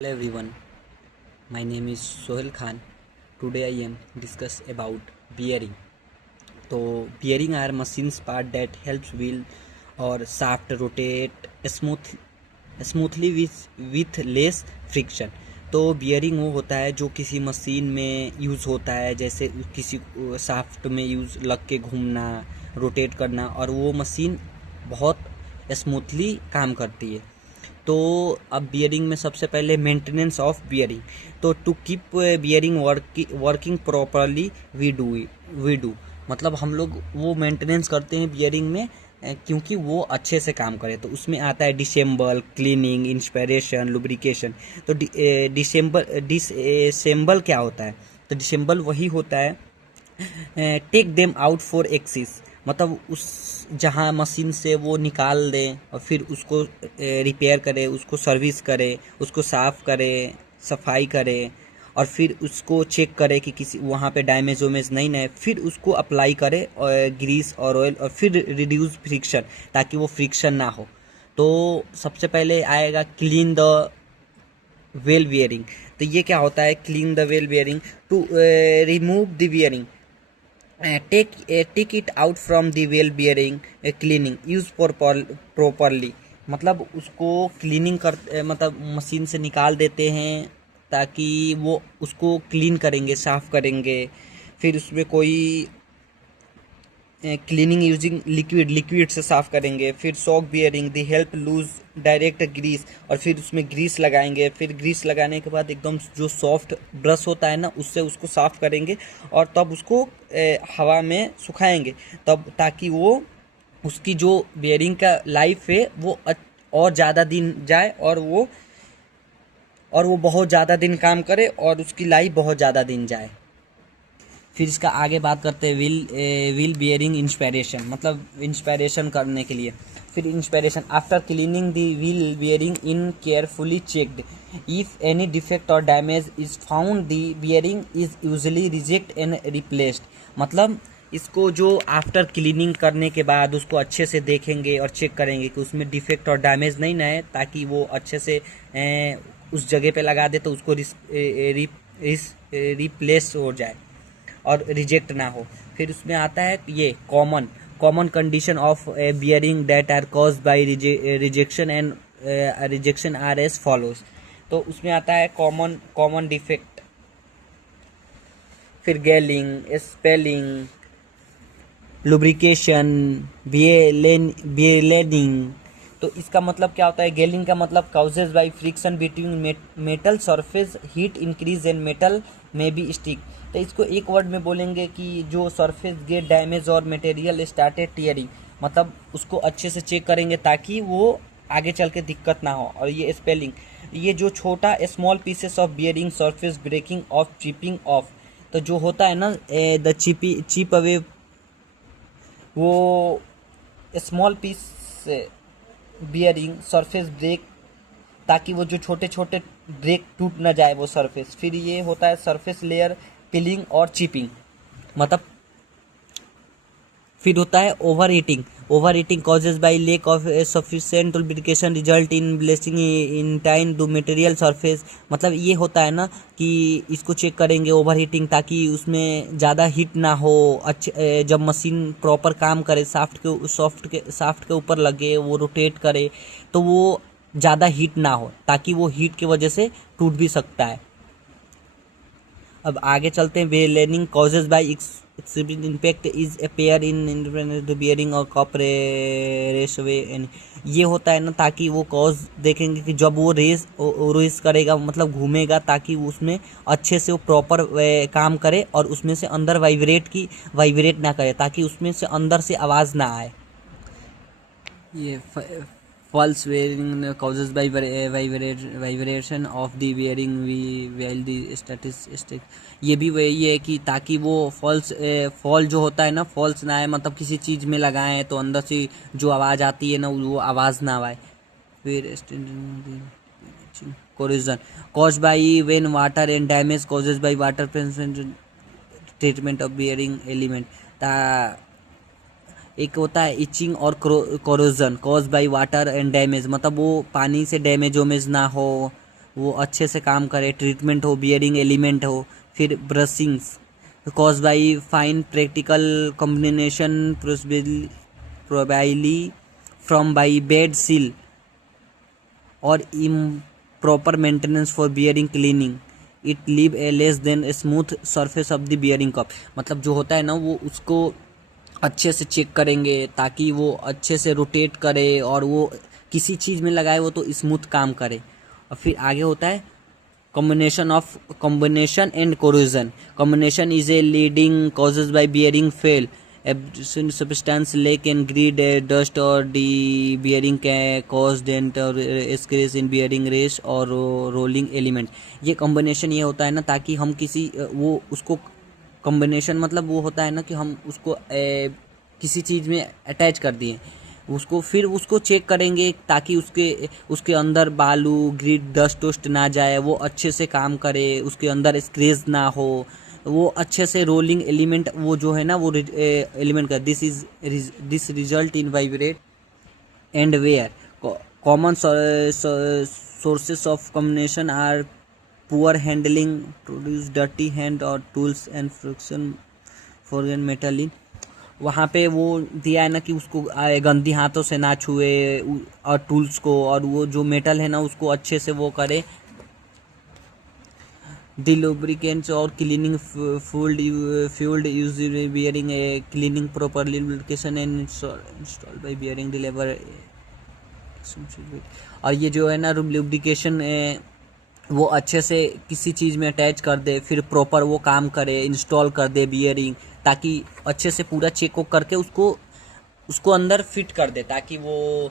Hello everyone, my name is Sohail Khan. Today I am discuss about bearing. So bearing are machines part that helps wheel or shaft rotate smoothly with less friction. तो bearing वो होता है जो किसी machine में use होता है, जैसे किसी शाफ्ट में यूज़ लग के घूमना, रोटेट करना, और वो मशीन बहुत स्मूथली काम करती है। तो अब बियरिंग में सबसे पहले मेंटेनेंस ऑफ बियरिंग। तो to keep bearing working properly we do मतलब हम लोग वो मेंटेनेंस करते हैं बियरिंग में, क्योंकि वो अच्छे से काम करे। तो उसमें आता है डिसेंबल, क्लीनिंग, इंस्पिरेशन, लुब्रिकेशन। तो डिसेंबल क्या होता है? तो डिसेंबल वही होता है take them out for axis, मतलब उस जहाँ मशीन से वो निकाल दें और फिर उसको रिपेयर करे, उसको सर्विस करे, उसको साफ़ करे, सफाई करे, और फिर उसको चेक करे कि किसी वहाँ पे डैमेज वैमेज नहीं है। फिर उसको अप्लाई करे और ग्रीस और ऑयल, और फिर रिड्यूस फ्रिक्शन, ताकि वो फ्रिक्शन ना हो। तो सबसे पहले आएगा क्लीन द वेल बियरिंग। तो ये क्या होता है clean the well bearing? To remove the bearing, take it out from the well bearing, cleaning use for properly। मतलब उसको क्लीनिंग कर मतलब मशीन से निकाल देते हैं, ताकि वो उसको क्लीन करेंगे, साफ करेंगे। फिर उसमें कोई क्लीनिंग यूजिंग लिक्विड से साफ करेंगे। फिर soak bearing the help loose direct grease, और फिर उसमें ग्रीस लगाएंगे। फिर ग्रीस लगाने के बाद एकदम जो सॉफ्ट ब्रश होता है ना, उससे उसको साफ करेंगे, और तब उसको हवा में सुखाएंगे, तब ताकि वो उसकी जो बियरिंग का लाइफ है वो और ज़्यादा दिन जाए, और वो बहुत ज़्यादा दिन काम करे, और उसकी लाइफ बहुत ज़्यादा दिन जाए। फिर इसका आगे बात करते हैं व्हील बियरिंग इंस्पिरेशन, मतलब इंस्पिरेशन करने के लिए। फिर inspiration after cleaning the wheel bearing in carefully checked, if any defect और damage is found the bearing is usually reject and replaced. मतलब इसको जो आफ्टर क्लीनिंग करने के बाद उसको अच्छे से देखेंगे और चेक करेंगे कि उसमें डिफेक्ट और डैमेज नहीं ना है, ताकि वो अच्छे से उस जगह पे लगा दे, तो उसको रिप्लेस हो जाए और रिजेक्ट ना हो। फिर उसमें आता है ये common condition of bearing that are caused by rejection and rejection are as follows. तो उसमें आता है कॉमन डिफेक्ट, फिर गैलिंग, स्पेलिंग, लुब्रिकेशन, बियलेनिंग। तो इसका मतलब क्या होता है? गेलिंग का मतलब causes by friction between metal surface, heat increase and metal में बी स्टिक। तो इसको एक वर्ड में बोलेंगे कि जो सरफेस गेट डैमेज और मटेरियल स्टार्टेड टियरिंग, मतलब उसको अच्छे से चेक करेंगे ताकि वो आगे चल के दिक्कत ना हो। और ये स्पेलिंग, ये जो छोटा small pieces of bearing surface breaking off, chipping off. तो जो होता है ना द चिप अवे, वो small piece bearing surface break, ताकि वो जो छोटे छोटे ब्रेक टूट ना जाए वो सरफेस। फिर ये होता है सरफेस लेयर पिलिंग और चिपिंग, मतलब फिर होता है overheating causes by lack of sufficient lubrication result in blessing in time to material surface. मतलब ये होता है ना कि इसको चेक करेंगे ओवर हीटिंग, ताकि उसमें ज़्यादा हीट ना हो। अच्छे जब मशीन प्रॉपर काम करे, साफ्ट के ऊपर लगे, वो रोटेट करे, तो वो ज़्यादा हीट ना हो, ताकि वो हीट की वजह से टूट भी सकता है। अब आगे चलते हैं। वेलेनिंग causes by exhibit impact is appear in bearing और कॉपरेस वे। ये होता है ना, ताकि वो कॉज देखेंगे कि जब वो रेस करेगा, मतलब घूमेगा, ताकि उसमें अच्छे से वो प्रॉपर काम करे, और उसमें से अंदर वाइब्रेट ना करे, ताकि उसमें से अंदर से आवाज़ ना आए। ये false bearing causes by vibration of the bearing while the static। ये भी वही है कि ताकि वो फॉल जो होता है ना, फॉल्स ना आए, मतलब किसी चीज़ में लगाएं तो अंदर से जो आवाज़ आती है ना, वो आवाज़ ना आए। फिर corrosion caused by when water and damage causes by water treatment of bearing element। एक होता है इचिंग और corrosion cause by water and damage, मतलब वो पानी से डैमेज वैमेज ना हो, वो अच्छे से काम करे, ट्रीटमेंट हो, बियरिंग एलिमेंट हो। फिर brushings cause by fine practical combination probably from by bed seal और improper maintenance for bearing cleaning it leave a less than a smooth surface of the bearing cup। मतलब जो होता है ना वो उसको अच्छे से चेक करेंगे ताकि वो अच्छे से रोटेट करे और वो किसी चीज़ में लगाए वो तो स्मूथ काम करे। और फिर आगे होता है combination and corrosion। combination is a leading causes by bearing fail absorption substance leak and grid dust or the bearing can cause dent or scratch in bearing race और rolling element। ये combination ये होता है ना ताकि हम किसी वो उसको combination मतलब वो होता है ना कि हम उसको किसी चीज़ में अटैच कर दिए उसको, फिर उसको चेक करेंगे ताकि उसके अंदर बालू ग्रिड डस्ट वस्ट ना जाए, वो अच्छे से काम करे, उसके अंदर स्क्रेच ना हो, वो अच्छे से रोलिंग एलिमेंट वो जो है ना वो एलिमेंट का this result in vibrate and wear. Common sources of communication are poor handling produce dirty hand और tools and friction for metal in. वहाँ पे वो दिया है ना कि उसको गंदी हाथों से ना छुए और टूल्स को, और वो जो मेटल है ना उसको अच्छे से वो करे। द लुब्रिकेंट्स और cleaning fluid use bearing cleaning properly lubrication and install by bearing deliver. और ये जो है ना लुब्रिकेशन वो अच्छे से किसी चीज़ में अटैच कर दे, फिर प्रॉपर वो काम करे, इंस्टॉल कर दे बियरिंग, ताकि अच्छे से पूरा चेक करके उसको अंदर फिट कर दे ताकि वो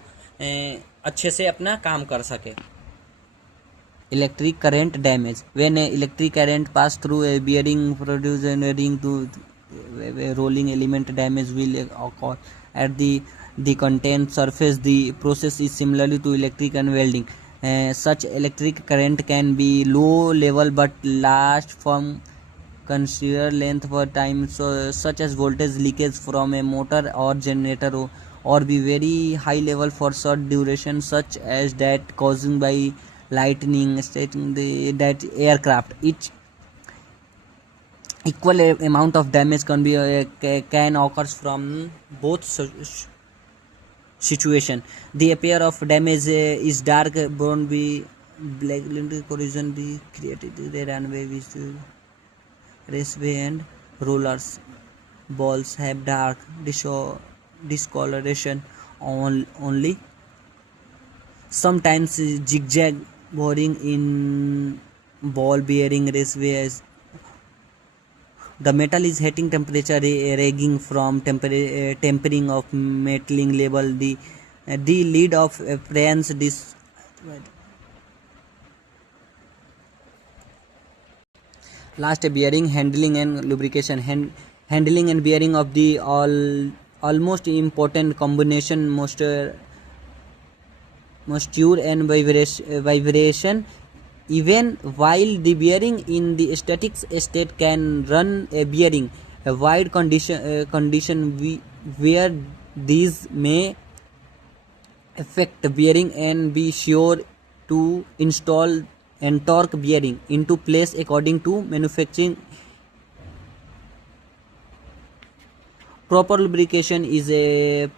अच्छे से अपना काम कर सके। Electric current damage when electric current pass through a bearing produce ring to rolling element damage will occur at the contained surface। the process is similarly to electric and welding। such electric current can be low level but last from considerable length for time, so such as voltage leakage from a motor or generator, or be very high level for short duration such as that causing by lightning striking that aircraft। each equal amount of damage can occur from both situation। the appear of damage is dark brown be black corrosion be created the runway with raceway and rollers balls have dark discoloration only, sometimes zigzag boring in ball bearing raceways। the metal is heating temperature ranging from tempering of metalling level the lead of appearance this last bearing handling and lubrication। handling and bearing of the almost important combination moisture and vibration even while the bearing in the static state can run a bearing a wide condition where these may affect bearing and be sure to install and torque bearing into place according to manufacturing। proper lubrication is a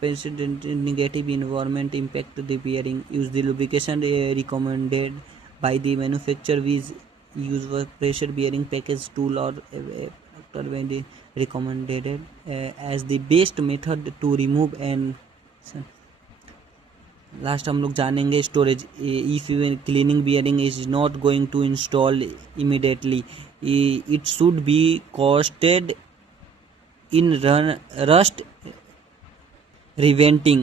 negative environment impact the bearing। use the lubrication recommended by the manufacturer with use of pressure bearing package tool or when the recommended as the best method to remove and last हम लोग जानेंगे storage. If cleaning bearing is not going to install immediately it should be coated in rust preventing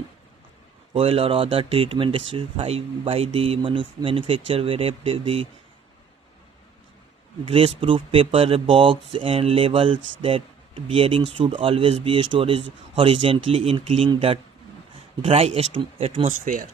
oil or other treatment specified by the manufacturer wrapped the grease proof paper box and labels that bearings should always be stored horizontally in clean dry atmosphere।